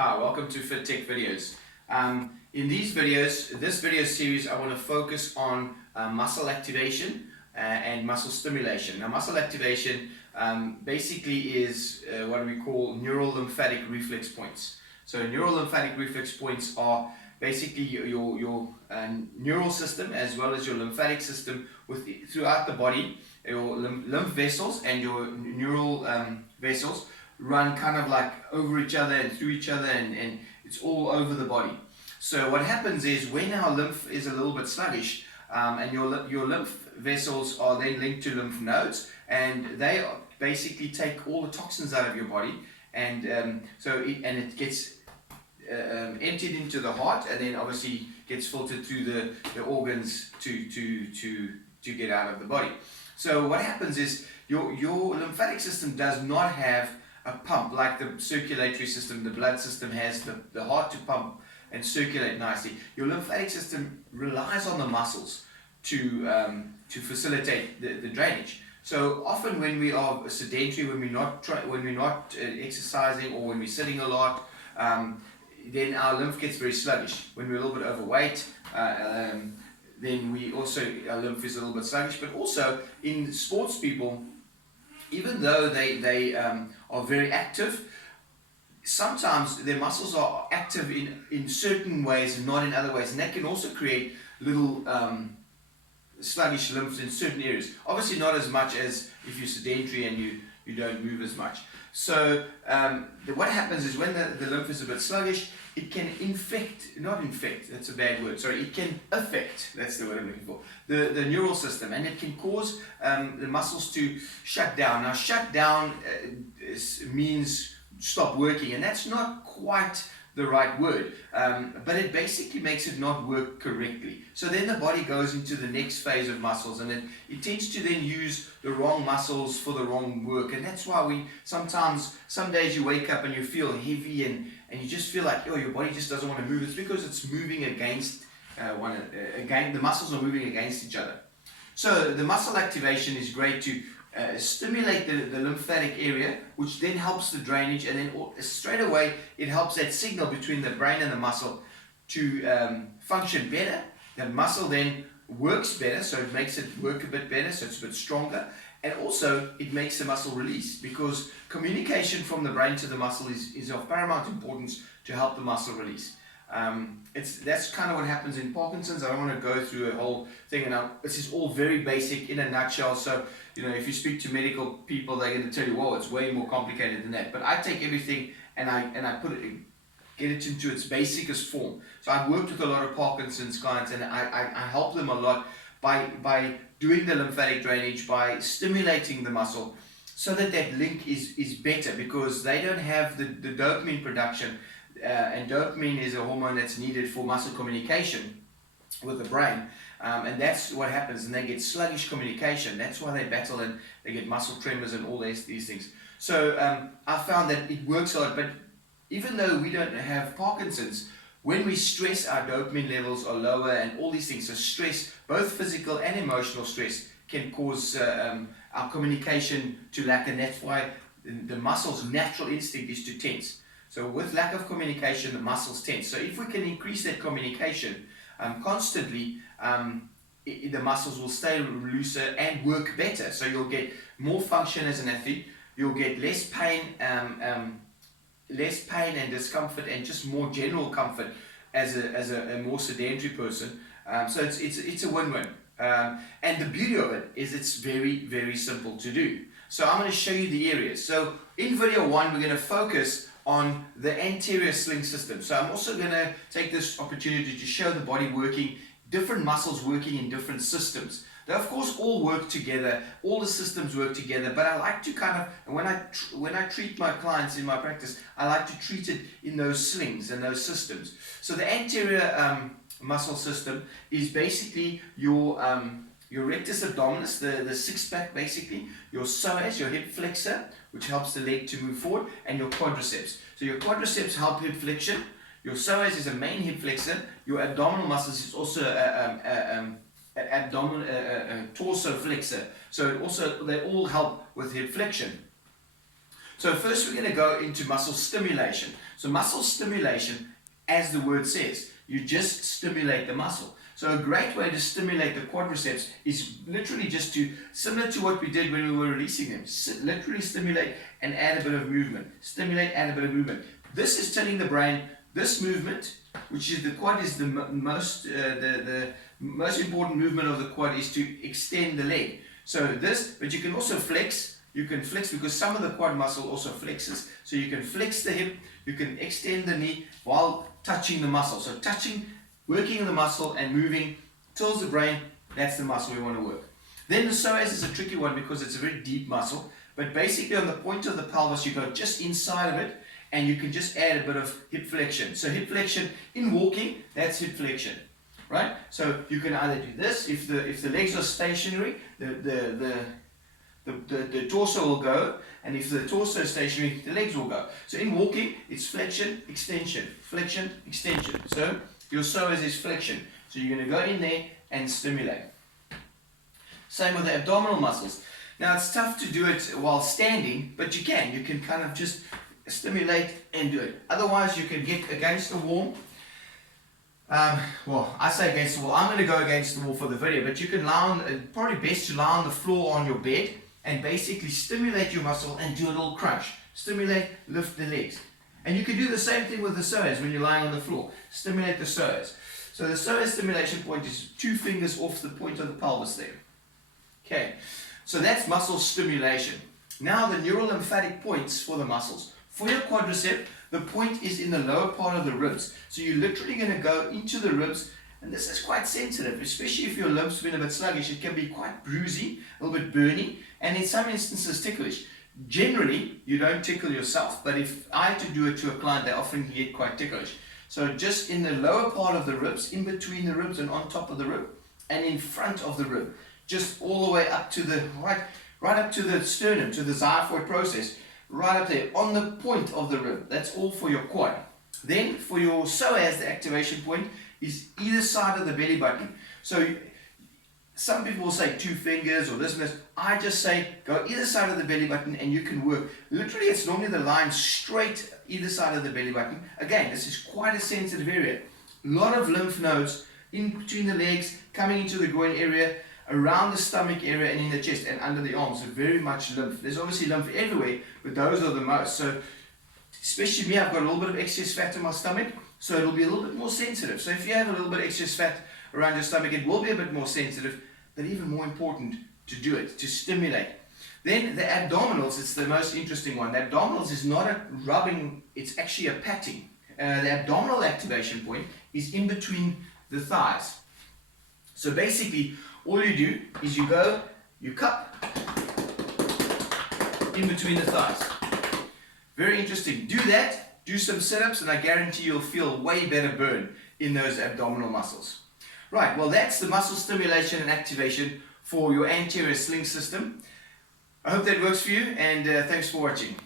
Hi, welcome to Fit Tech videos. In these videos, this video series, I want to focus on muscle activation and muscle stimulation. Now, muscle activation basically is what we call neuro-lymphatic reflex points. So, neuro-lymphatic reflex points are basically your neural system as well as your lymphatic system throughout the body. Your lymph vessels and your neural vessels run kind of like over each other and through each other, and it's all over the body. So what happens is when our lymph is a little bit sluggish, and your lymph vessels are then linked to lymph nodes, and they basically take all the toxins out of your body, and it gets emptied into the heart, and then obviously gets filtered through the organs to get out of the body. So what happens is your lymphatic system does not have a pump like the circulatory system, the blood system has the heart to pump and circulate nicely. Your lymphatic system relies on the muscles to facilitate the drainage. So often when we are sedentary, when we're not exercising, or when we're sitting a lot, then our lymph gets very sluggish. When we're a little bit overweight, then our lymph is a little bit sluggish. But also in sports people, even though they are very active, sometimes their muscles are active in certain ways and not in other ways, and that can also create little sluggish lymphs in certain areas. Obviously not as much as if you're sedentary and you don't move as much. So what happens is when the lymph is a bit sluggish, it can that's a bad word, sorry, it can affect, that's the word I'm looking for, the neural system, and it can cause the muscles to shut down. Now, shut down means stop working, and that's not quite the right word, but it basically makes it not work correctly. So then the body goes into the next phase of muscles, and it tends to then use the wrong muscles for the wrong work, and that's why some days you wake up and you feel heavy and you just feel like, your body just doesn't want to move. It's because it's moving against the muscles are moving against each other. So the muscle activation is great to stimulate the lymphatic area, which then helps the drainage, and then straight away it helps that signal between the brain and the muscle to function better. The muscle then works better, so it makes it work a bit better, so it's a bit stronger, and also it makes the muscle release, because communication from the brain to the muscle is of paramount importance to help the muscle release. That's kind of what happens in Parkinson's. I don't want to go through a whole thing, and this is all very basic in a nutshell. So if you speak to medical people, they're going to tell you, well, it's way more complicated than that. But I take everything and I get it into its basicest form. So I've worked with a lot of Parkinson's clients, and I help them a lot by doing the lymphatic drainage, by stimulating the muscle, so that link is better, because they don't have the dopamine production. And dopamine is a hormone that's needed for muscle communication with the brain, and that's what happens, and they get sluggish communication. That's why they battle and they get muscle tremors and all these things. So I found that it works a lot, but even though we don't have Parkinson's, when we stress, our dopamine levels are lower and all these things. So stress, both physical and emotional stress, can cause our communication to lack, and that's why the muscle's natural instinct is to tense. So with lack of communication, the muscles tense. So if we can increase that communication constantly, the muscles will stay looser and work better. So you'll get more function as an athlete. You'll get less pain and discomfort, and just more general comfort as a more sedentary person. So it's a win-win. And the beauty of it is it's very, very simple to do. So I'm going to show you the areas. So in video 1, we're going to focus on the anterior sling system. So I'm also going to take this opportunity to show the body working, different muscles working in different systems. They of course all work together, all the systems work together, but I like to kind of, when I treat my clients in my practice, I like to treat it in those slings and those systems. So the anterior muscle system is basically your rectus abdominis, the six-pack basically, your psoas, your hip flexor, which helps the leg to move forward, and your quadriceps. So your quadriceps help hip flexion, your psoas is a main hip flexor, your abdominal muscles is also torso flexor. So they all help with hip flexion. So first we're going to go into muscle stimulation. So muscle stimulation, as the word says, you just stimulate the muscle. So a great way to stimulate the quadriceps is literally just to, similar to what we did when we were releasing them, literally stimulate and add a bit of movement. Stimulate, add a bit of movement. This is telling the brain, this movement, which is the quad, is the most important movement of the quad, is to extend the leg. So this, but you can also flex. You can flex because some of the quad muscle also flexes. So you can flex the hip, you can extend the knee while touching the muscle. So touching, working the muscle and moving tells the brain that's the muscle we want to work. Then the psoas is a tricky one because it's a very deep muscle. But basically on the point of the pelvis, you go just inside of it and you can just add a bit of hip flexion. So hip flexion in walking, that's hip flexion. Right? So you can either do this, if the legs are stationary, the torso will go, and if the torso is stationary, the legs will go. So in walking, it's flexion, extension, flexion, extension. So your psoas is flexion. So you're going to go in there and stimulate. Same with the abdominal muscles. Now it's tough to do it while standing, but you can kind of just stimulate and do it. Otherwise you can get against the wall. Well, I say against the wall. I'm going to go against the wall for the video, but you can lie on, probably best to lie on the floor on your bed and basically stimulate your muscle and do a little crunch. Stimulate, lift the legs. And you can do the same thing with the psoas when you're lying on the floor. Stimulate the psoas. So the psoas stimulation point is 2 fingers off the point of the pelvis there. Okay, so that's muscle stimulation. Now the neuro-lymphatic points for the muscles. For your quadricep, the point is in the lower part of the ribs. So you're literally going to go into the ribs, and this is quite sensitive, especially if your lymph's been a bit sluggish. It can be quite bruisy, a little bit burny, and in some instances ticklish. Generally, you don't tickle yourself, but if I had to do it to a client, they often get quite ticklish. So just in the lower part of the ribs, in between the ribs and on top of the rib, and in front of the rib, just all the way up to the right up to the sternum, to the xiphoid process. Right up there, on the point of the rib. That's all for your quad. Then for your psoas, the activation point is either side of the belly button. So some people will say 2 fingers or this and this. I just say go either side of the belly button and you can work. Literally it's normally the line straight either side of the belly button. Again, this is quite a sensitive area. A lot of lymph nodes in between the legs, coming into the groin area, around the stomach area and in the chest and under the arms. So very much lymph. There's obviously lymph everywhere, but those are the most. So especially me, I've got a little bit of excess fat in my stomach, so it'll be a little bit more sensitive. So if you have a little bit of excess fat around your stomach, it will be a bit more sensitive, but even more important to do it, to stimulate. Then the abdominals, it's the most interesting one. The abdominals is not a rubbing, it's actually a patting. The abdominal activation point is in between the thighs. So basically, all you do is you go, you cup in between the thighs. Very interesting. Do that, do some sit-ups, and I guarantee you'll feel way better burn in those abdominal muscles. Right, well that's the muscle stimulation and activation for your anterior sling system. I hope that works for you, and thanks for watching.